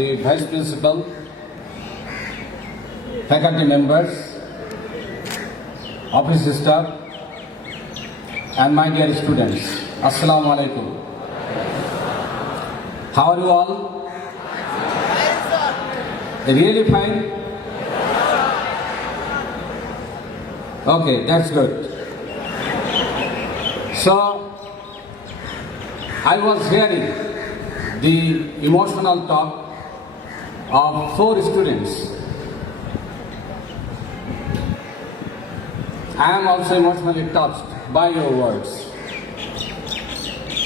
the Vice Principal, faculty members, office staff, and my dear students. Assalamu alaikum. How are you all? Really fine? Okay, that's good. So, I was hearing the emotional talk of 4 students. I am also emotionally touched by your words.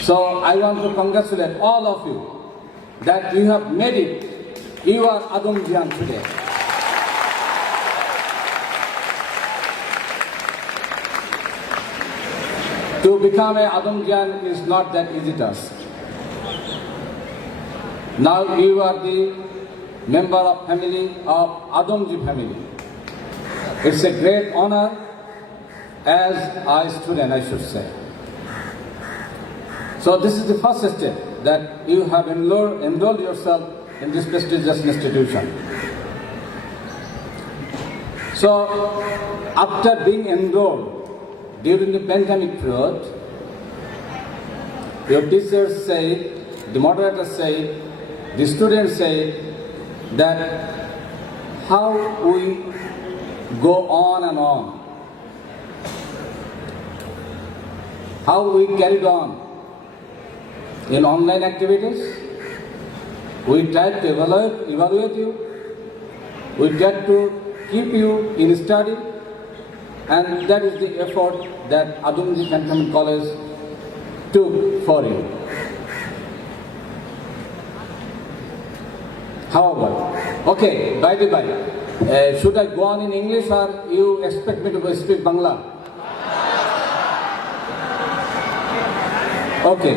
So, I want to congratulate all of you that you have made it. You are Adamjian today. To become a Adamjian is not that easy task. Now you are the member of family of Adamji family. It's a great honor as a student, I should say. So this is the first step that you have enrolled yourself in this prestigious institution. So after being enrolled during the pandemic period, your teachers say, the moderators say, the students say that how we go on and on, how we carried on in online activities. We tried to evaluate you, we tried to keep you in study, and that is the effort that Adamji Cantonment College took for you. However, okay, by the by, should I go on in English or you expect me to speak Bangla? Okay,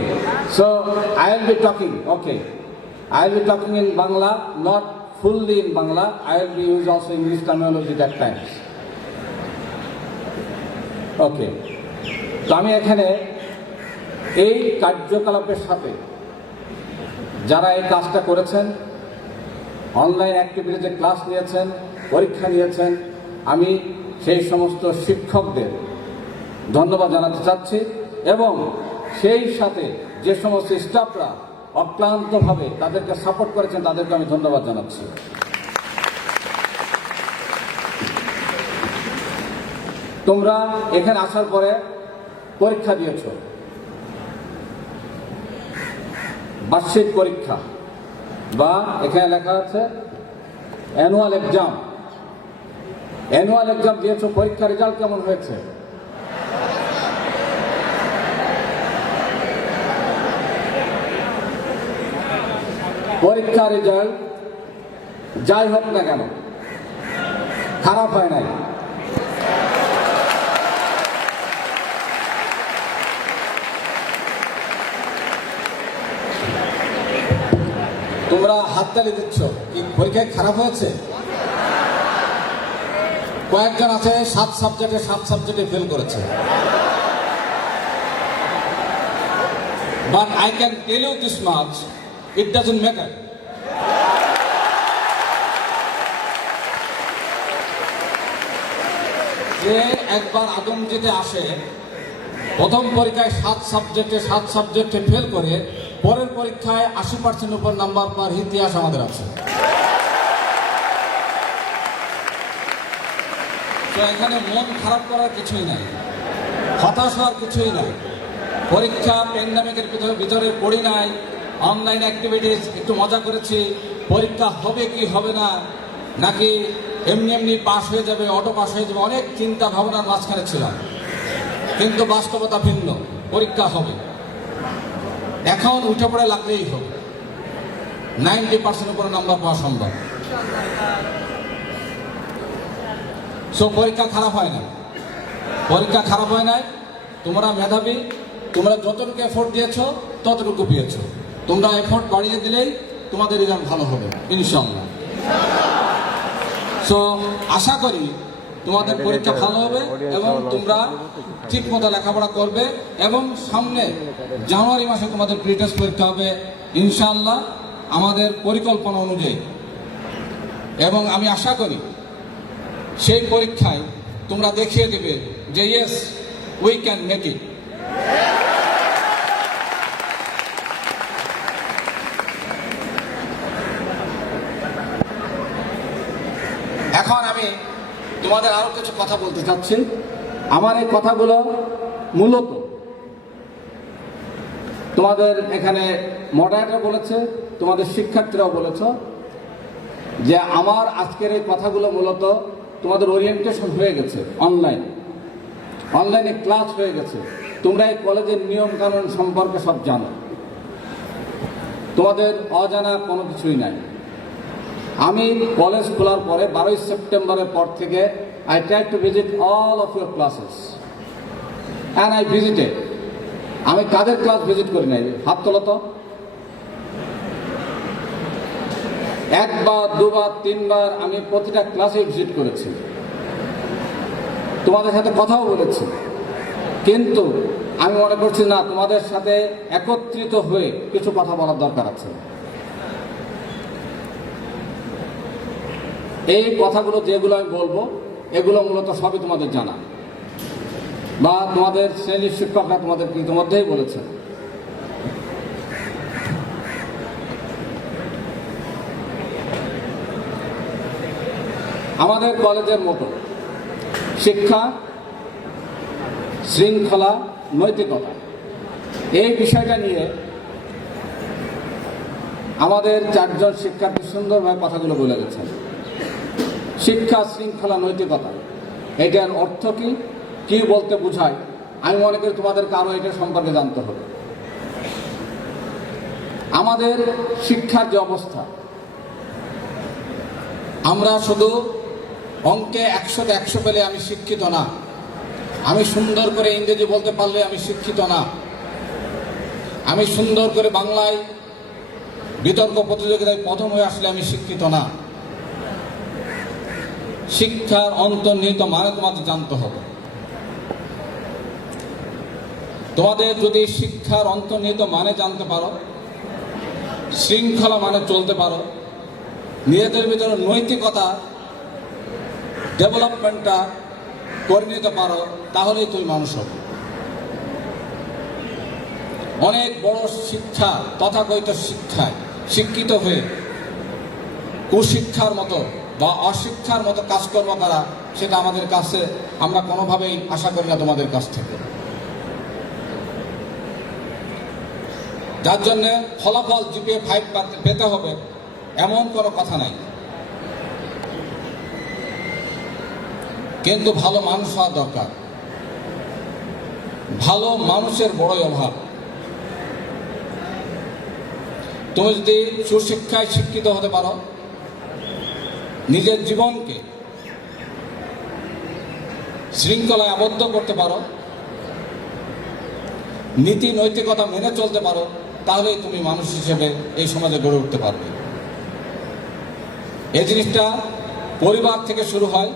so I will be talking, I will be talking in Bangla, not fully in Bangla, I will be using also English terminology that times. ওকে, তো আমি এখানে এই কার্যকলাপের সাথে যারা এই কাজটা করেছেন, অনলাইন অ্যাক্টিভিটিতে ক্লাস নিয়েছেন, পরীক্ষা নিয়েছেন, আমি সেই সমস্ত শিক্ষকদের ধন্যবাদ জানাতে চাচ্ছি এবং সেই সাথে যে সমস্ত স্টাফরা অক্লান্তভাবে তাদেরকে সাপোর্ট করেছেন তাদেরকে আমি ধন্যবাদ জানাচ্ছি। তোমরা এখানে আসার পরে পরীক্ষা দিয়েছ, বার্ষিক পরীক্ষা বা এখানে লেখা আছে অ্যানুয়াল এক্সাম। অ্যানুয়াল এক্সাম দিয়েছ, পরীক্ষার রেজাল্ট কেমন হয়েছে? পরীক্ষার রেজাল্ট যাই হোক না কেন খারাপ হয় নাই। তোমরা হাততালি দিচ্ছ, কি পরীক্ষায় খারাপ হয়েছে? কয়েকজন আছে 7 সাবজেক্টে ফেল করেছে। But I can tell you this much, it doesn't matter. যে একবার আদমজিতে আসে, প্রথম পরীক্ষায় 7 সাবজেক্টে ফেল করে পরের পরীক্ষায় 80% উপর নাম্বার পাওয়ার ইতিহাস আমাদের আছে। তো এখানে মন খারাপ করার কিছুই নাই, হতাশ হওয়ার কিছুই নাই। পরীক্ষা প্যান্ডামিকের ভিতরে পড়ি নাই, অনলাইন অ্যাক্টিভিটিস একটু মজা করেছি। পরীক্ষা হবে কি হবে না, নাকি এমনি পাস হয়ে যাবে, অটো পাস হয়ে যাবে, অনেক চিন্তা ভাবনার মাঝখানে ছিলাম। কিন্তু বাস্তবতা ভিন্ন, পরীক্ষা হবে। এখন উঠে পড়ে লাগলেই হবে, 90% উপরে নাম্বার পাওয়া সম্ভব। সো পরীক্ষা খারাপ হয় না, পরীক্ষা খারাপ হয় নাই। তোমরা মেধাবী, তোমরা যতটুকু এফোর্ট দিয়েছো ততটুকু পেয়েছো। তোমরা এফোর্ট বাড়িয়ে দিলেই তোমাদের রেজাল্ট ভালো হবে ইনশাআল্লাহ। সো আশা করি তোমাদের পরীক্ষা ভালো হবে এবং তোমরা ঠিক মতো লেখাপড়া করবে এবং সামনে জানুয়ারি মাসে তোমাদের প্রি টেস্ট পরীক্ষা হবে ইনশাআল্লাহ। আমাদের পরিকল্পনা অনুযায়ী, এবং আমি আশা করি সেই পরীক্ষায় তোমরা দেখিয়ে দেবে যে yes we can make it. এখন আমি তোমাদের আরো কিছু কথা বলতে চাচ্ছি। আমার এই কথাগুলো মূলত তোমাদের এখানে মডারেটর বলেছে, তোমাদের শিক্ষার্থীরাও বলেছ যে আমার আজকের এই কথাগুলো মূলত তোমাদের ওরিয়েন্টেশন হয়ে গেছে, অনলাইনে ক্লাস হয়ে গেছে। তোমরা এই কলেজের নিয়ম কানুন সম্পর্কে সব জানো, তোমাদের অজানা কোনো কিছুই নাই। আমি কলেজ খোলার পরে 12 সেপ্টেম্বরের পর থেকে I tried to visit all of your classes and I visited. আমি কাদের ক্লাস ভিজিট করি নাই? হাত তোলো তো। একবার, দুবার, তিনবার আমি প্রতিটা ক্লাসে ভিজিট করেছি, তোমাদের সাথে কথাও বলেছি, কিন্তু আমি মনে করছি না তোমাদের সাথে একত্রিত হয়ে কিছু কথা বলার দরকার আছে। এই কথাগুলো যেগুলো আমি বলবো এগুলো মূলত সবই তোমাদের জানা, বা তোমাদের শ্রেণীর শিক্ষকরা তোমাদের ইতিমধ্যেই বলেছে। আমাদের কলেজের মতো শিক্ষা, শৃঙ্খলা, নৈতিকতা, এই বিষয়টা নিয়ে আমাদের 4 জন শিক্ষার্থী সুন্দরভাবে কথাগুলো বলে গেছেন। শিক্ষা, শৃঙ্খলা, নৈতিকতা, এটার অর্থ কি, কি বলতে বোঝায়, আমি মনে করি তোমাদেরকে আরো এটা সম্পর্কে জানতে হবে। আমাদের শিক্ষার যে অবস্থা, আমরা শুধু অঙ্কে 100তে 100 পেলে আমি শিক্ষিত না, আমি সুন্দর করে ইংরেজি বলতে পারলে আমি শিক্ষিত না, আমি সুন্দর করে বাংলায় বিতর্ক প্রতিযোগিতায় প্রথম হয়ে আসলে আমি শিক্ষিত না। শিক্ষার অন্তর্নিহিত মানে তোমাদের জানতে হবে। তোমাদের যদি শিক্ষার অন্তর্নিহিত মানে জানতে পারো, শৃঙ্খলা মানে চলতে পারো, নিজেদের ভিতরে নৈতিকতা ডেভেলপমেন্টটা করে নিতে পারো, তাহলেই তুমি মানুষ হবে। অনেক বড় শিক্ষা, তথাকথিত শিক্ষায় শিক্ষিত হয়ে কুশিক্ষার মতো বা অশিক্ষার মতো কাজকর্ম করা, সেটা আমাদের কাছে আমরা কোনোভাবেই আশা করি না তোমাদের কাছ থেকে। যার জন্যে ফলাফল জিপিএ 5 পেতে হবে এমন কোনো কথা নাই, কিন্তু ভালো মানুষ হওয়া দরকার। ভালো মানুষের বড়ই অভাব। তুমি যদি সুশিক্ষায় শিক্ষিত হতে পারো, নিজের জীবনকে শৃঙ্খলায় আবদ্ধ করতে পারো, নীতি নৈতিকতা মেনে চলতে পারো, তাহলেই তুমি মানুষ হিসেবে এই সমাজে গড়ে উঠতে পারবে। এই জিনিসটা পরিবার থেকে শুরু হয়,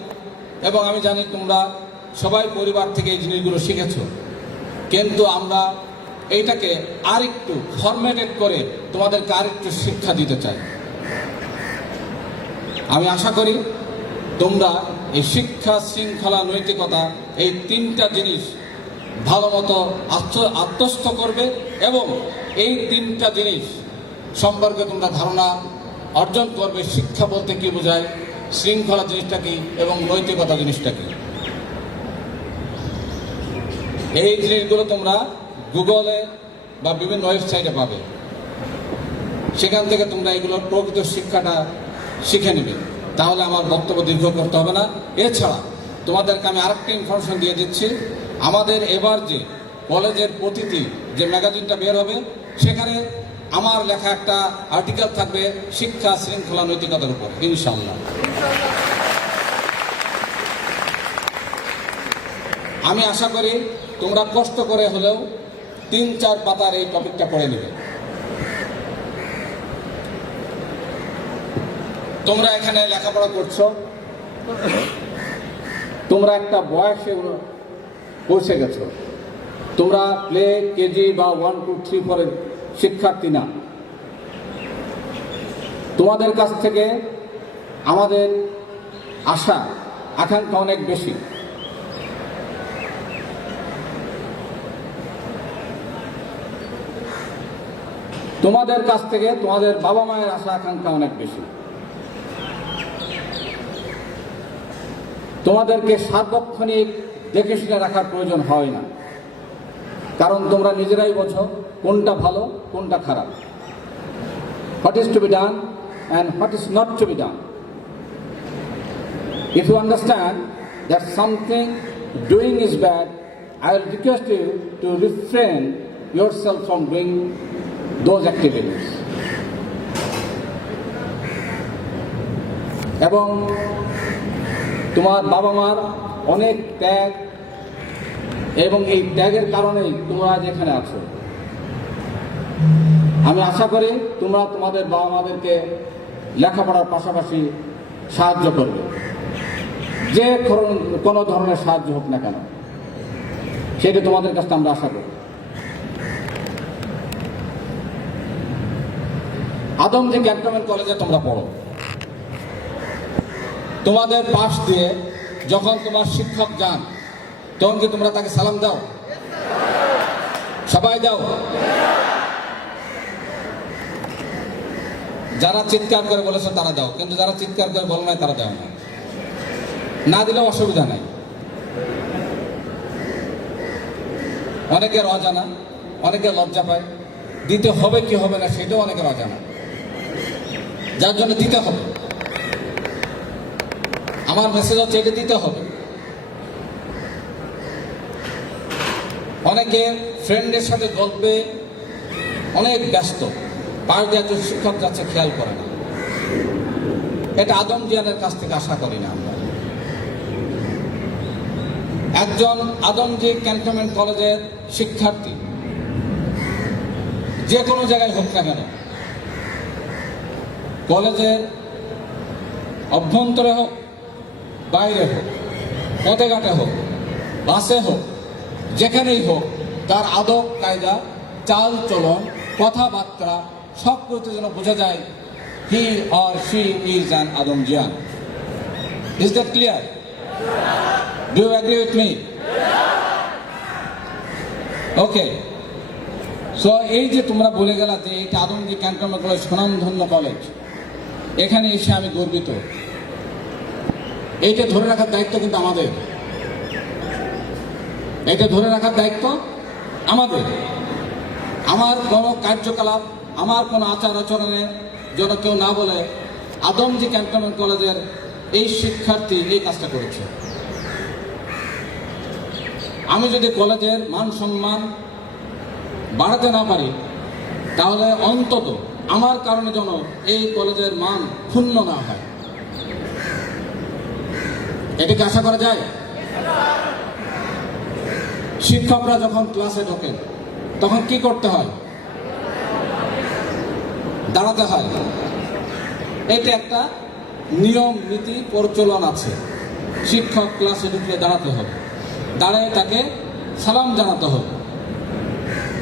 এবং আমি জানি তোমরা সবাই পরিবার থেকে এই জিনিসগুলো শিখেছ, কিন্তু আমরা এইটাকে আরেকটু ফরম্যাটেড করে তোমাদেরকে আরেকটু শিক্ষা দিতে চাই। আমি আশা করি তোমরা এই শিক্ষা, শৃঙ্খলা, নৈতিকতা, এই 3টা জিনিস ভালো মতো আত্মস্থ করবে, এবং এই 3টা জিনিস সম্পর্কে তোমরা ধারণা অর্জন করবে। শিক্ষা বলতে কি বোঝায়, শৃঙ্খলা জিনিসটা কি, এবং নৈতিকতা জিনিসটা কি। এই জিনিসগুলো তোমরা গুগলে বা বিভিন্ন ওয়েবসাইটে পাবে, সেখান থেকে তোমরা এগুলোর প্রকৃত শিক্ষাটা শিখে নেবে। তাহলে আমার বক্তব্য দীর্ঘ করতে হবে না। এছাড়া তোমাদেরকে আমি আরেকটা ইনফরমেশন দিয়ে দিচ্ছি, আমাদের এবার যে কলেজের প্রতিটি যে ম্যাগাজিনটা বের হবে, সেখানে আমার লেখা একটা আর্টিকেল থাকবে শিক্ষা, শৃঙ্খলা, নৈতিকতার উপর, ইনশাআল্লাহ। আমি আশা করি তোমরা কষ্ট করে হলেও 3-4 পাতার এই টপিকটা পড়ে নেবে। তোমরা এখানে লেখাপড়া করছো, তোমরা একটা বয়সে পৌঁছে গেছো, তোমরা প্লে, কেজি বা 1, 2, 3, 4 শিক্ষার্থী না। তোমাদের কাছ থেকে আমাদের আশা আকাঙ্ক্ষা অনেক বেশি। তোমাদের কাছ থেকে তোমাদের বাবা মায়ের আশা আকাঙ্ক্ষা অনেক বেশি। তোমাদেরকে সার্বক্ষণিক দেখে শুনে রাখার প্রয়োজন হয় না, কারণ তোমরা নিজেরাই বোঝো কোনটা ভালো কোনটা খারাপ, what is to be done and what is not to be done. If you understand that something doing is bad, I will request you to refrain yourself from doing those activities. এবং তোমার বাবা মার অনেক ত্যাগ এবং এই ত্যাগের কারণেই তোমরা আজ এখানে আছো। আমি আশা করি তোমরা তোমাদের বাবা মাদেরকে লেখাপড়ার পাশাপাশি সাহায্য করবে, যে কোনো ধরনের সাহায্য হোক না কেন, সেটা তোমাদের কাছে আমরা আশা করি। আদমজী ক্যান্টনমেন্ট কলেজে তোমরা পড়ো। তোমাদের পাশ দিয়ে যখন তোমার শিক্ষক যান তখন কি তোমরা তাকে সালাম দাও? সবাই দাও। যারা চিৎকার করে বলেছে তারা দাও, কিন্তু যারা চিৎকার করে বলে নাই তারা দাও না। না দিলেও অসুবিধা নাই। অনেকের অজানা, অনেকে লজ্জা পায়, দিতে হবে কি হবে না সেটাও অনেকের অজানা, যার জন্য দিতে হবে। আমার মেসেজ হচ্ছে এটা দিতে হবে। অনেকে ফ্রেন্ডের সাথে গল্পে অনেক ব্যস্ত, পাশ দিয়ে একজন শিক্ষক যাচ্ছে খেয়াল করে না। এটা আদম জিয়ানের কাছ থেকে আশা করি না আমরা। একজন আদমজি ক্যান্টনমেন্ট কলেজের শিক্ষার্থী যে কোনো জায়গায় হোক না কেন, কলেজের অভ্যন্তরে হোক বাইরে হোক, পথে ঘাটে হোক, বাসে হোক, যেখানেই হোক, তার আদব কায়দা, চাল চলন, কথাবার্তা সব করতে যেন বোঝা যায় he or she is an Adamjeean. Is that clear? Do you agree with me? Okay. So এই যে তোমরা বলে গেলা যে এটা আদমজী ক্যান্টনমেন্ট কলেজ স্বনামধন্য কলেজ, এখানে এসে আমি গর্বিত। এইটা ধরে রাখার দায়িত্ব কিন্তু আমাদের। এটা ধরে রাখার দায়িত্ব আমাদের। আমার কোনো কার্যকলাপ, আমার কোনো আচার আচরণে যেন কেউ না বলে আদমজী ক্যান্টনমেন্ট কলেজের এই শিক্ষার্থী এই কাজটা করেছে। আমি যদি কলেজের মান সম্মান বাড়াতে না পারি, তাহলে অন্তত আমার কারণে যেন এই কলেজের মান ক্ষুণ্ণ না হয়। এটাকে আশা করা যায়? শিক্ষকরা যখন ক্লাসে ঢোকেন তখন কি করতে হয়? দাঁড়াতে হয়। এটা একটা নিয়ম নীতি প্রচলন আছে। শিক্ষক ক্লাসে ঢুকলে দাঁড়াতে হবে, দাঁড়ায় তাকে সালাম জানাতে হবে।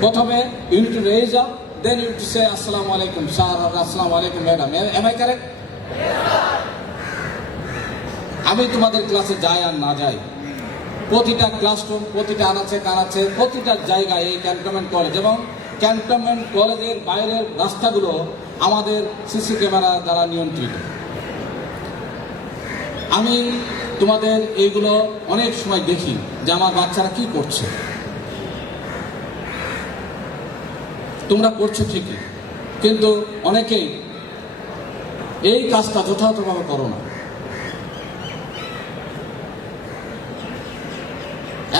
প্রথমে you need to raise up, then you to say আসসালামু আলাইকুম স্যার, আসসালামু আলাইকুম ম্যাডাম। M I correct? আমি তোমাদের ক্লাসে যাই আর না যাই, প্রতিটা ক্লাসরুম, প্রতিটা আনাচে কানাচে, প্রতিটা জায়গায় এই ক্যান্টনমেন্ট কলেজ এবং ক্যান্টনমেন্ট কলেজের বাইরের রাস্তাগুলো আমাদের সিসি ক্যামেরা দ্বারা নিয়ন্ত্রিত। আমি তোমাদের এইগুলো অনেক সময় দেখি যে আমার বাচ্চারা কি করছে। তোমরা করছো ঠিকই, কিন্তু অনেকেই এই কাজটা যথাযথভাবে করো না।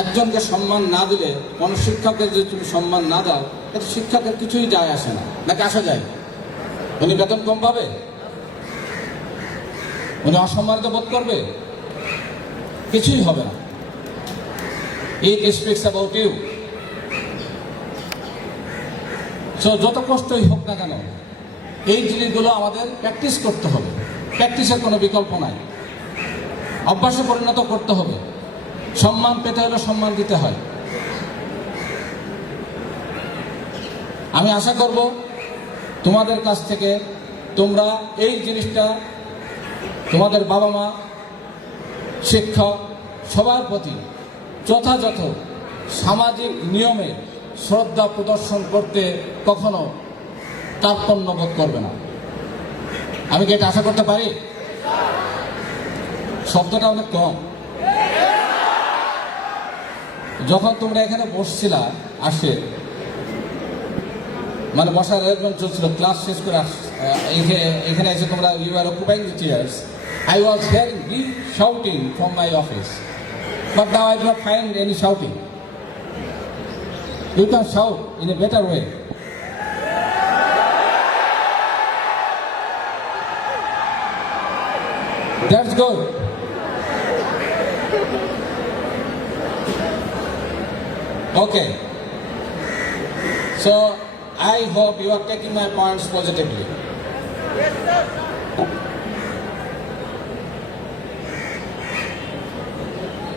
একজনকে সম্মান না দিলে, কোনো শিক্ষককে যদি তুমি সম্মান না দাও, তাহলে শিক্ষকের কিছুই যায় আসে না, নাকি আসা যায়? উনি বেতন কম পাবে? উনি অসম্মানিত বোধ করবে? কিছুই হবে না। ইট স্পিক্স অ্যাবাউট ইউ। সো যত কষ্টই হোক না কেন, এই জিনিসগুলো আমাদের প্র্যাকটিস করতে হবে। প্র্যাকটিসের কোনো বিকল্প নাই, অভ্যাসে পরিণত করতে হবে। সম্মান পেতে হলে সম্মান দিতে হয়। আমি আশা করব তোমাদের কাছ থেকে তোমরা এই জিনিসটা তোমাদের বাবা মা, শিক্ষক সবার প্রতি যথাযথ সামাজিক নিয়মে শ্রদ্ধা প্রদর্শন করতে কখনো কার্পণ্য বোধ করবে না। আমি কি এটা আশা করতে পারি? শব্দটা অনেক কম। যখন তোমরা এখানে বসছিলা আসে, মানে বসার অ্যারেঞ্জমেন্ট চলছিল, ক্লাস শেষ করে এখানে এসে তোমরা you are occupying the chairs, I was hearing big shouting from my office, but now I do not find any shouting. You can shout in a better way. That's good. Okay. So I hope you are taking my points positively.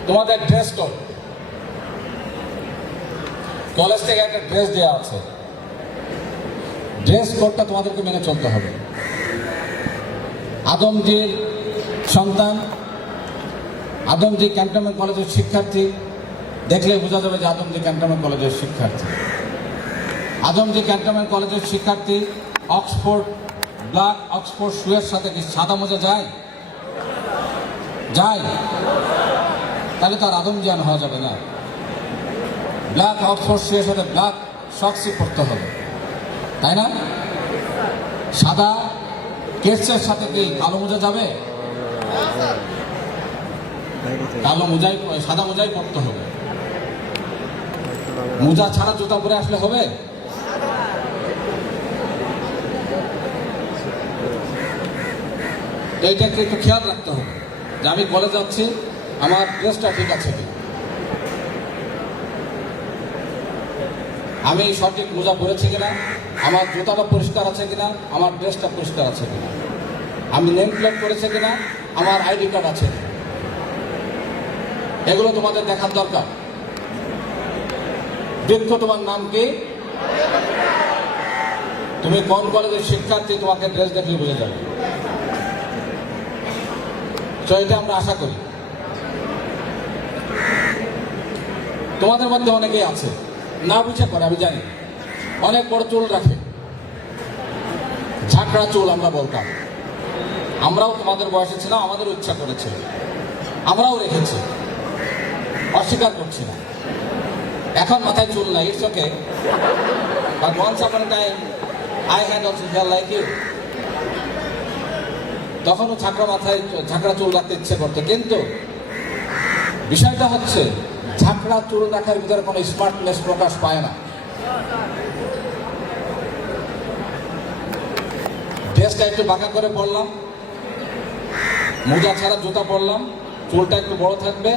তোমাদের dress code, college থেকে একটা dress দেওয়া আছে, dress কোডটা তোমাদেরকে মেনে চলতে হবে। আদমজির সন্তান, আদমজি ক্যান্টনমেন্ট কলেজের শিক্ষার্থী, দেখলে বোঝা যাবে যে আদমজি ক্যান্টনমেন্ট কলেজের শিক্ষার্থী। আদমজি ক্যান্টনমেন্ট কলেজের শিক্ষার্থী অক্সফোর্ড ব্ল্যাক অক্সফোর্ড শুয়ের সাথে কি সাদা মোজা যায়? যায়? তাহলে তো আর আদমজিয়ান হওয়া যাবে না। ব্ল্যাক অক্সফোর্ড শুয়ের সাথে ব্ল্যাক সক্সই পরতে হবে, তাই না? সাদা কেসের সাথে কি কালো মোজা যাবে? কালো মোজাই, সাদা মোজাই পরতে হবে। মোজা ছাড়া জুতা পরে আসলে হবে? এইটাকে একটু খেয়াল রাখতে হবে যে আমি কলেজ যাচ্ছি, আমার ড্রেসটা ঠিক আছে কি, আমি সঠিক মোজা পরেছি কিনা, আমার জুতাটা পরিষ্কার আছে কিনা, আমার ড্রেসটা পরিষ্কার আছে কিনা, আমি নেম প্লেট করেছে কিনা, আমার আইডি কার্ড আছে, এগুলো তোমাদের দেখার দরকার। দেখো তোমার নাম কি, তুমি কোন কলেজের শিক্ষার্থী, তোমাকে ড্রেস দেখলে বুঝে যাবে। তো এটা আমরা আশা করি। তোমাদের মধ্যে অনেকেই আছে না বুঝে করে, আমি জানি, অনেক বড় চুল রাখে, ঝাঁকড়া চুল আমরা বলতাম। আমরাও তোমাদের বয়সে ছিলাম, আমাদের ইচ্ছা করেছে, আমরাও রেখেছি, অস্বীকার করছি না। এখন মাথায় চুল নাই, it's okay, but once upon time I had also hair like you. তখনও ঝাঁকড়া চুল রাখতে ইচ্ছে করতো, কিন্তু বিষয়টা হচ্ছে ঝাঁকড়া চুল রাখার ভিতরে কোনো স্মার্টনেস প্রকাশ পায় না। ড্রেসটা একটু বাঁকা করে পরলাম, মোজা ছাড়া জুতা পরলাম, চুলটা একটু বড় থাকবে,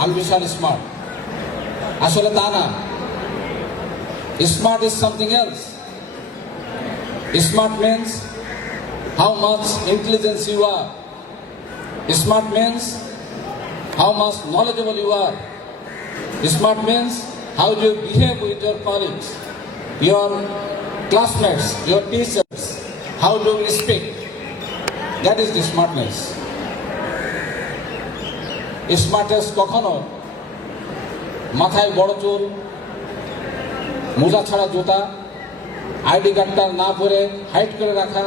আমি বিশাল স্মার্ট। আসলে তা না। Smart is something else. Smart means how much intelligence you are. Smart means how much knowledgeable you are. Smart means how do you behave with your colleagues, your classmates, your teachers. How do you speak? That is the smartness. Smartness কখনো মাথায় বড় চুল, মোজা ছাড়া জুতা, ID কার্ডটা না পরে হাইড করে রাখা,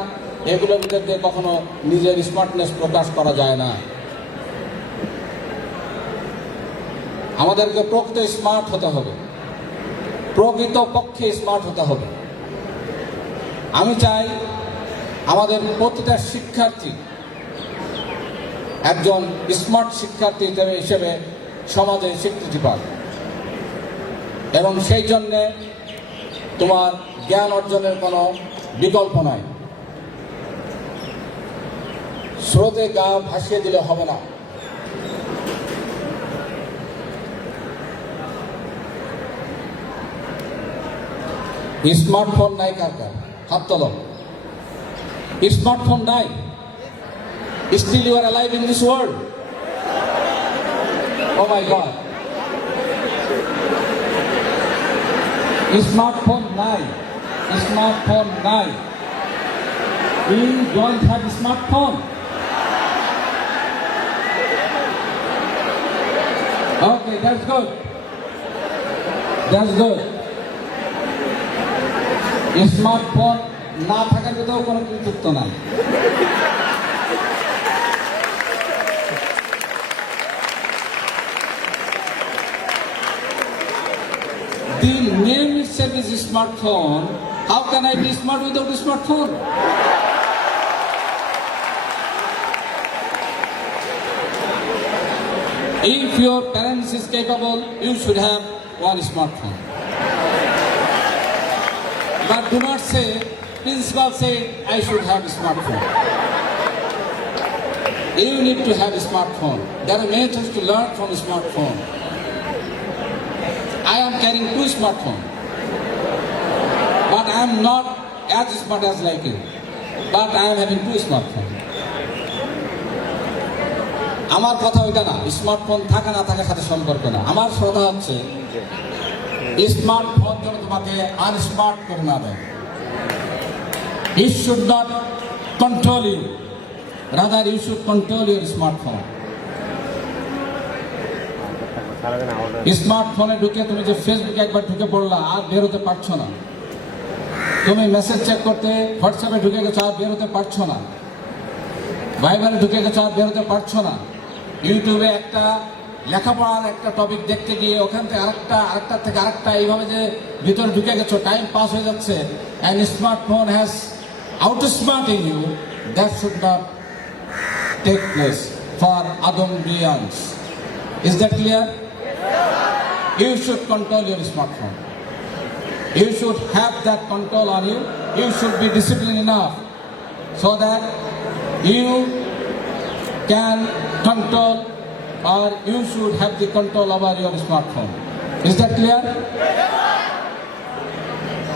এগুলোর ভিতর দিয়ে কখনো নিজের স্মার্টনেস প্রকাশ করা যায় না। আমাদেরকে প্রকৃত স্মার্ট হতে হবে, প্রকৃত পক্ষে স্মার্ট হতে হবে। আমি চাই আমাদের প্রতিটা শিক্ষার্থী একজন স্মার্ট শিক্ষার্থী হিসেবে সমাজে স্বীকৃতি পাক, এবং সেই জন্যে তোমার জ্ঞান অর্জনের কোনো বিকল্প নাই। স্রোতে গা ভাসিয়ে দিলে হবে না। স্মার্টফোন নাই কার কার? হাত তোলো। স্মার্টফোন নাই, still you are alive in this world. Oh my God, smartphone নাই, স্মার্টফোন নাই। You don't have a smartphone. Okay, that's good. That's good. Smartphone না থাকার কোথাও কোনো কৃতিত্ব নাই। The name itself is a smartphone. How can I be smart without a smartphone? If your parents is capable, you should have one smartphone. But do not say, principal say, I should have a smartphone. You need to have a smartphone. There are many things to learn from a smartphone. I am carrying 2 smartphones. But I am not as smart as like you. But I am having 2 smartphones. আমার কথা ওইটা না, smartphone থাকা না থাকার সাথে সম্পর্ক না। আমার কথা হচ্ছে স্মার্টফোন যেন তোমাকে আনস্মার্ট করে না দেয়। It should not control you. Rather, you should control your smartphone. স্মার্টফোনে ঢুকে তুমি যে ফেসবুকে একবার ঢুকে পড়লা আর বের হতে পারছো না। তুমি মেসেজ চেক করতে হোয়াটসঅ্যাপে ঢুকে গেছো আর বের হতে পারছো না। ভাইবারে ঢুকে গেছো আর বের হতে পারছো না। ইউটিউবে একটা লেখাপড়ার একটা টপিক দেখতে গিয়ে ওখান থেকে আরেকটা থেকে আরেকটা এইভাবে যে ভিতরে ঢুকে গেছো, টাইম পাস হয়ে যাচ্ছে। And smartphone has outsmarting you. That should not take place for Adam Beyonds. Is that clear? You should control your smartphone. You should have that control on you. You should be disciplined enough so that you can control, or you should have the control over your smartphone. Is that clear?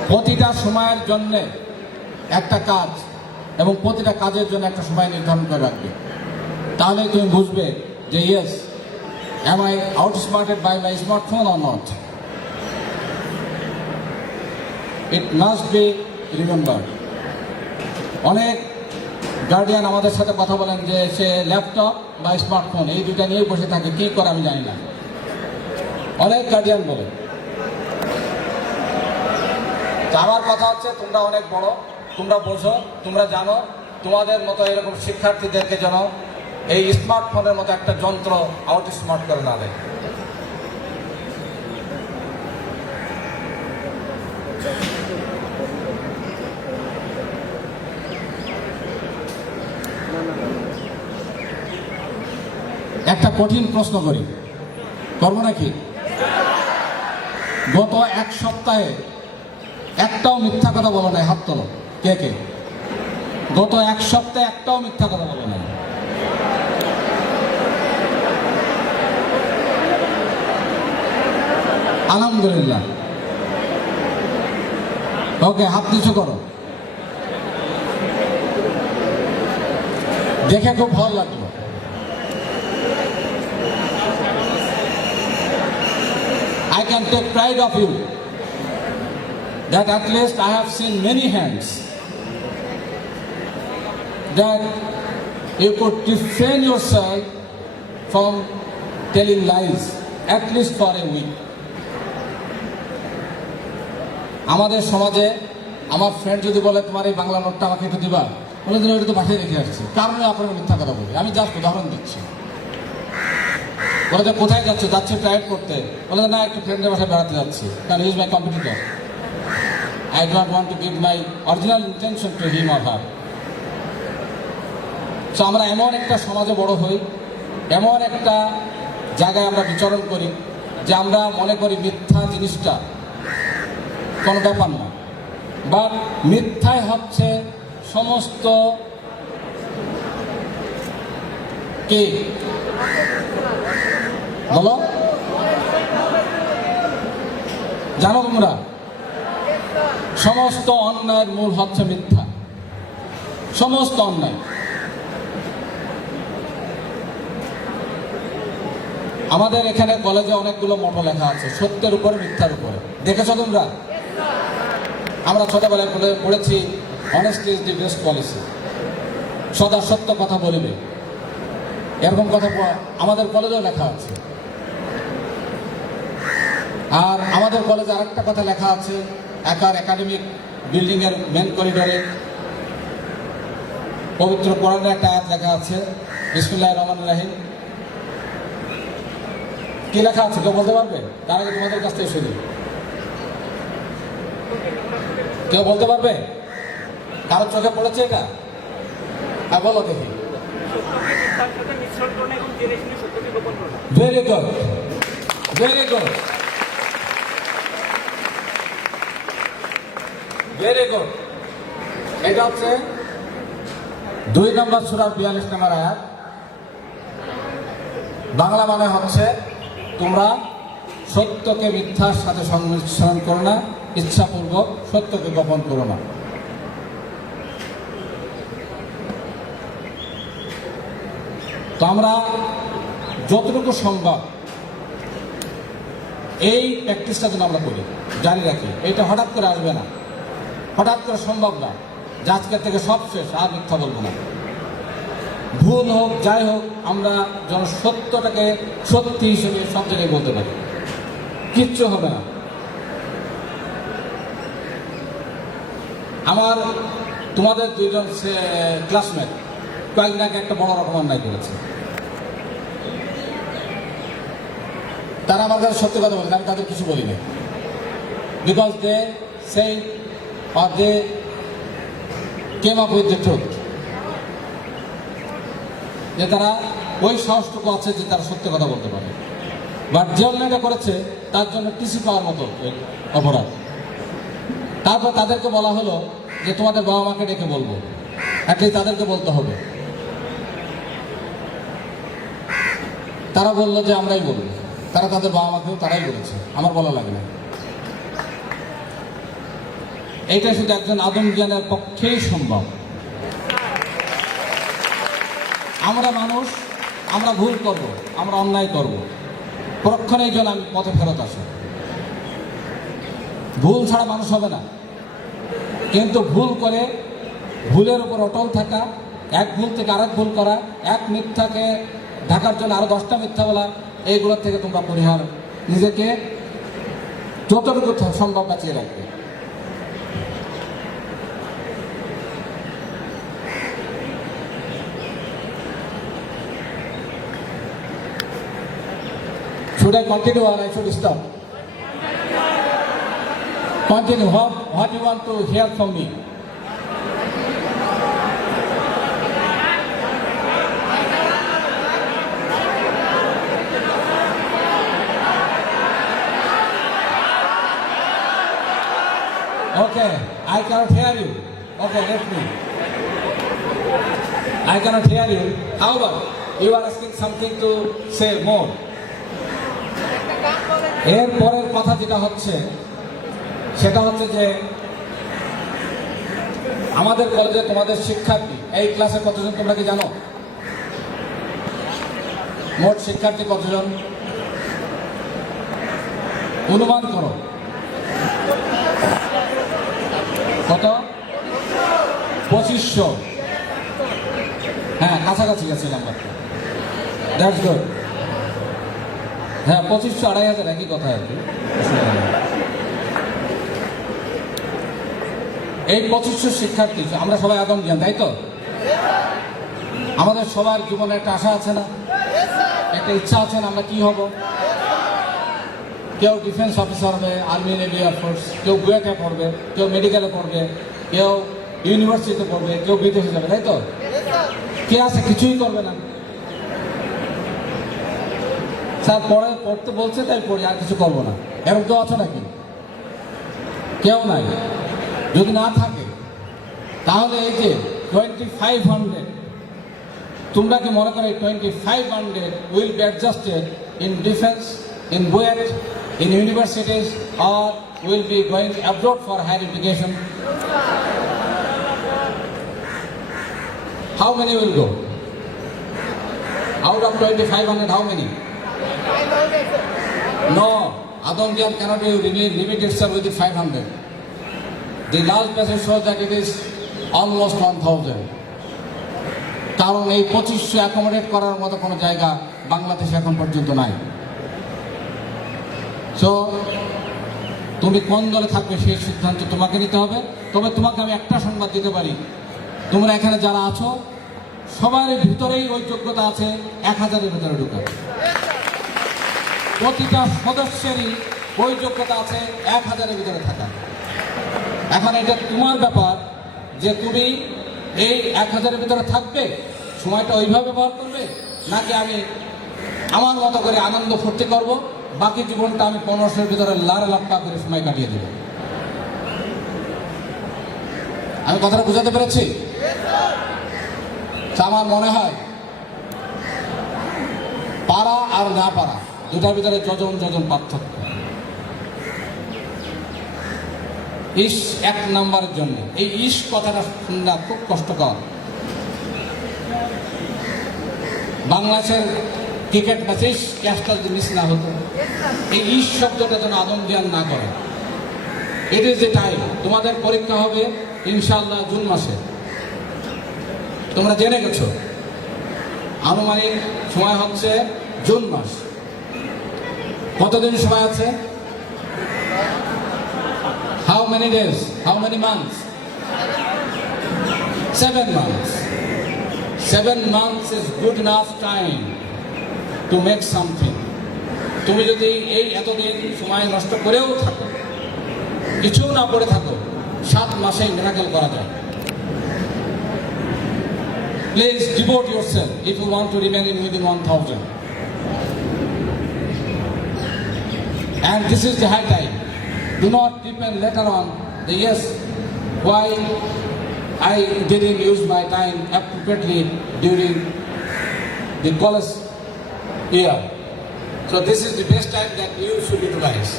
প্রতিটা সময়ের জন্য একটা কাজ এবং প্রতিটা কাজের জন্য একটা সময় নির্ধারণ করে রাখবে। তাহলে তুমি বুঝবে যে yes, am I outsmarted by my smartphone or not? It must be remembered. অনেক গার্ডিয়ান আমাদের সাথে কথা বলেন যে সে ল্যাপটপ বা স্মার্টফোন এই দুটা নিয়ে বসে থাকে, কি করে আমি জানি না। অনেক গার্ডিয়ান বলে। আমার কথা হচ্ছে তোমরা অনেক বড়, তোমরা বোঝো, তোমরা জানো, তোমাদের মতো এরকম শিক্ষার্থীদেরকে যেন এই স্মার্টফোনের মতো একটা যন্ত্র আউট স্মার্ট করে না দেয়। একটা কঠিন প্রশ্ন করি, করবো নাকি? গত এক সপ্তাহে একটাও মিথ্যা কথা বলো নাই, হাত তোলো। কে কে গত এক সপ্তাহে একটাও মিথ্যা কথা বলো নাই? আলহামদুলিল্লাহ। ওকে, হাত নিচু করো। দেখে খুব ভালো লাগলো। I can take pride of you that at least I have seen many hands that you could refrain yourself from telling lies at least for a week. আমাদের সমাজে আমার ফ্রেন্ড যদি বলে তোমার এই বাংলা নোটটা আমাকে একটু দিবা, বলে দিন ওইটা তো বাসায় রেখে আসছি, কারণে আপনাকে মিথ্যা কথা বলি। আমি জাস্ট উদাহরণ দিচ্ছি। বলে যে কোথায় যাচ্ছে? যাচ্ছে ট্রাইড করতে। বলে না, একটু ফ্রেন্ডের বাসায় বেড়াতে যাচ্ছি, কারণ he is my competitor. I do not want to give my original intention to him or her. So আমরা এমন একটা সমাজে বড় হই, এমন একটা জায়গায় আমরা বিচরণ করি যে আমরা মনে করি মিথ্যা জিনিসটা কোনো ব্যাপার না। বাট মিথ্যাই হচ্ছে সমস্ত কে বলো, জানো তোমরা? সমস্ত অন্যায়ের মূল হচ্ছে মিথ্যা। সমস্ত অন্যায়। আমাদের এখানে কলেজে অনেকগুলো মটো লেখা আছে সত্যের উপরে, মিথ্যার উপরে। দেখেছো তোমরা? আমরা ছোটবেলায় পড়েছি honestly is the best policy. সদা সত্য কথা বলিবে, এরকম কথা আমাদের কলেজেও লেখা আছে। আর আমাদের কলেজে আরেকটা কথা লেখা আছে, একাডেমিক বিল্ডিং এর মেন করিডোরে পবিত্র কোরআনের একটা আয়াত লেখা আছে, বিসমিল্লাহির রহমানির রহিম। কি লেখা আছে কেউ বলতে পারবে? তার আগে তোমাদের কাছ থেকে শুনি, কেউ বলতে পারবে? কারো চোখে পড়েছে এটা? হ্যাঁ বলো দেখি। Very good, very good, very good. এটা হচ্ছে 2 নম্বর সূরার 42 নম্বর আয়াত। বাংলা মানে হচ্ছে, তোমরা সত্যকে মিথ্যার সাথে সংমিশ্রণ করো না, ইচ্ছাপূর্বক সত্যকে গোপন করো না। তো আমরা যতটুকু সম্ভব এই প্র্যাকটিসটা যেন আমরা করি, জারি রাখি। এটা হঠাৎ করে আসবে না, হঠাৎ করে সম্ভব না যে আজকের থেকে সব শেষ, আর মিথ্যা বলবো না। ভুল হোক যাই হোক, আমরা যেন সত্যটাকে সত্যি হিসেবে সব জায়গায় বলতে পারি, কিচ্ছু হবে না। আমার তোমাদের 2জন ক্লাসমেট কয়েকদিন আগে একটা বড় রকম অন্যায় করেছে। তারা আমার কাছে সত্যি কথা বলেছে, আমি তাদের কিছু বলি না, বিকজ দে সেই or they came up with the truth, যে তারা ওই সাহসটুকু আছে যে তারা সত্যি কথা বলতে পারে। বাট যে অন্যায়টা করেছে তার জন্য টিসি পাওয়ার মতো অপরাধ। তারপর তাদেরকে বলা হলো যে তোমাদের বাবা মাকে ডেকে বলবো, অ্যাটলিস্ট তাদেরকে বলতে হবে। তারা বললো যে আমরাই বলবো। তারা তাদের বাবা মাকেও তারাই বলেছে, আমার বলা লাগে না। এইটা শুধু একজন আদম জ্ঞানের পক্ষেই সম্ভব। আমরা মানুষ, আমরা ভুল করব, আমরা অন্যায় করব, পরক্ষণেই যেন আমি পথে ফেরত আসি। ভুল ছাড়া মানুষ হবে না, কিন্তু ভুল করে ভুলের উপর অটল থাকা, এক ভুল থেকে আরেক ভুল করা, এক মিথ্যাকে ঢাকার জন্য আরো 10টা মিথ্যা বলা, এইগুলোর থেকে তোমরা পরিহার নিজেকে যতটুকু সম্ভব বাঁচিয়ে রাখবে। Should I continue or I should stop? Continue. What you want to hear from me? Okay, I cannot hear you. Okay, let me. I cannot hear you. However, you are asking something to say more. এর পরের কথা যেটা হচ্ছে সেটা হচ্ছে যে আমাদের কলেজে তোমাদের শিক্ষার্থী, এই ক্লাসে কতজন তোমরা কি জানো? মোট শিক্ষার্থী কতজন অনুমান করো? কত? 2500। হ্যাঁ, কাছাকাছি আছে নাম্বারটা। That's good. হ্যাঁ, 2500 2500 একই কথা আর কি। এই 2500 শিক্ষার্থী, আমরা সবাই আদম জ্ঞান, তাই তো? আমাদের সবার জীবনে একটা আশা আছে না, একটা ইচ্ছা আছে না, আমরা কি হব? কেউ ডিফেন্স অফিসার হবে, আর্মি, নেভি, এয়ারফোর্স, কেউ বুয়েটে পড়বে, কেউ মেডিকেলে পড়বে, কেউ ইউনিভার্সিটিতে পড়বে, কেউ বিদেশে যাবে, তাই তো? কে আছে কিছুই করবে না? স্যার পড়তে বলছে তাই পড়ি, আর কিছু করবো না, এরকম কেউ আছে নাকি? কেউ নাই। যদি না থাকে তাহলে এই যে 2500, তোমরা কি মনে করো 2500 will be adjusted in defense, in BUET, in universities, or will be going abroad for higher education? How many will go? Out of 2500, how many? No, Adam Gyan cannot be limit itself with the 500. The last passage shows that it is almost 1000. কারণ এই 2500 accommodate করার মতো কোনো জায়গা বাংলাদেশে এখন পর্যন্ত নাই। সো তুমি কোন দলে থাকবে সেই সিদ্ধান্ত তোমাকে নিতে হবে। তবে তোমাকে আমি একটা সংবাদ দিতে পারি, তোমরা এখানে যারা আছো সবার ভিতরেই ওই যোগ্যতা আছে 1000-এর ভিতরে ঢোকার। প্রতিটা সদস্যেরই ওই যোগ্যতা আছে 1000-এর ভিতরে থাকা। এখন এটা তোমার ব্যাপার যে তুমি এই 1000-এর ভিতরে থাকবে, সময়টা ওইভাবে ব্যবহার করবে, নাকি আমি আমার মতো করে আনন্দ ফুর্তি করব, বাকি জীবনটা আমি 1500-এর ভিতরে লাড়া লাপ্পা করে সময় কাটিয়ে দেব। আমি কথাটা বুঝাতে পেরেছি? আমার মনে হয় পারা আর না পারা দুটার ভিতরে যজন যজন পার্থক্য। ইস 1 নম্বরের জন্য, এই ইস কথাটা শুনলে খুব কষ্টকর। বাংলাদেশের ক্রিকেট ম্যাচে ক্যাচটা যদি মিস না হতো, এই ইস শব্দটা যেন আদম জ্ঞান না করে। It is a time. তোমাদের পরীক্ষা হবে ইনশাআল্লাহ জুন মাসে, তোমরা জেনে গেছো। আনুমানিক সময় হচ্ছে জুন মাস। কতদিন সময় আছে? How many days? How many months? 7 months. 7 months is good enough time to make something. তুমি যদি এই এতদিন সময় নষ্ট করেও থাকো, কিছু না করে থাকো, 7 মাসেই মিরাকেল করা যায়। Please devote yourself if you want to remain in within 1000. And this is the high time. Do not depend later on the yes, why I didn't use my time appropriately during the college year. So this is the best time that you should utilize.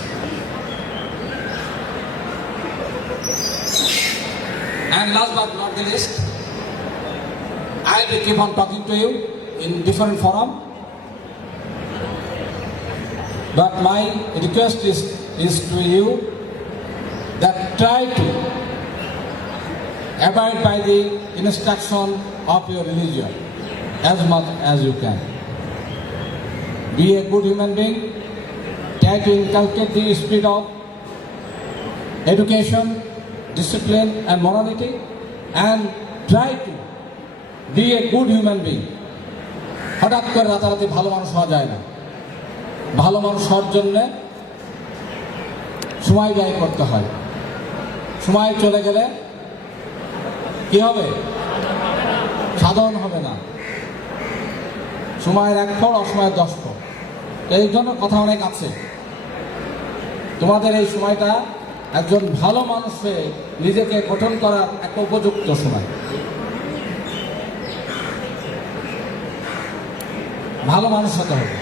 And last but not the least, I will keep on talking to you in different forum. But my request is to you that try to abide by the instruction of your religion as much as you can. Be a good human being. Try to inculcate the spirit of education, discipline and morality, and try to be a good human being. হঠাৎ করে রাতারাতি ভালো মানুষ হওয়া যায় না। ভালো মানুষ হওয়ার জন্যে সময় ব্যয় করতে হয়। সময় চলে গেলে কি হবে? সাধন হবে না। সময়ের 1 ফল, অসময়ের 10 ফল। এই জন্য কথা অনেক আছে। তোমাদের এই সময়টা একজন ভালো মানুষ হয়ে নিজেকে গঠন করার একটা উপযুক্ত সময়। ভালো মানুষ হতে হবে।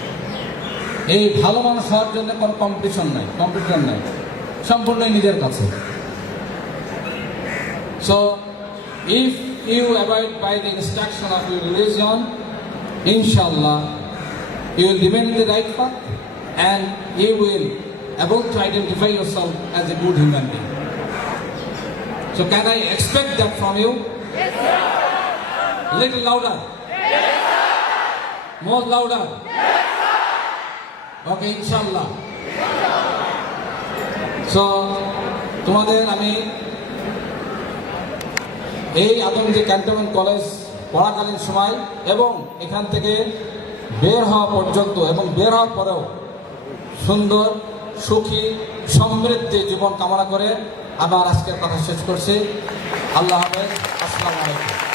এই ভালো মানুষ হওয়ার জন্য কোনো কম্পিটিশন নাই, সম্পূর্ণই নিজের কাছে। So if you abide by the instruction of your religion, inshallah you will remain in the right path and you will able to identify yourself as a good human being. So can I expect that from you? Yes, sir. Little louder. Yes, sir. More louder. Yes, sir. Okay, inshallah. So তোমাদের আমি এই Adamjee cantonment college পড়াকালীন সময় এবং এখান থেকে বের হওয়া পর্যন্ত এবং বের হওয়ার পরেও সুন্দর, সুখী, সমৃদ্ধি জীবন কামনা করে আমার আজকের কথা শেষ করছি। আল্লাহ হাফেজ। আসসালামু আলাইকুম।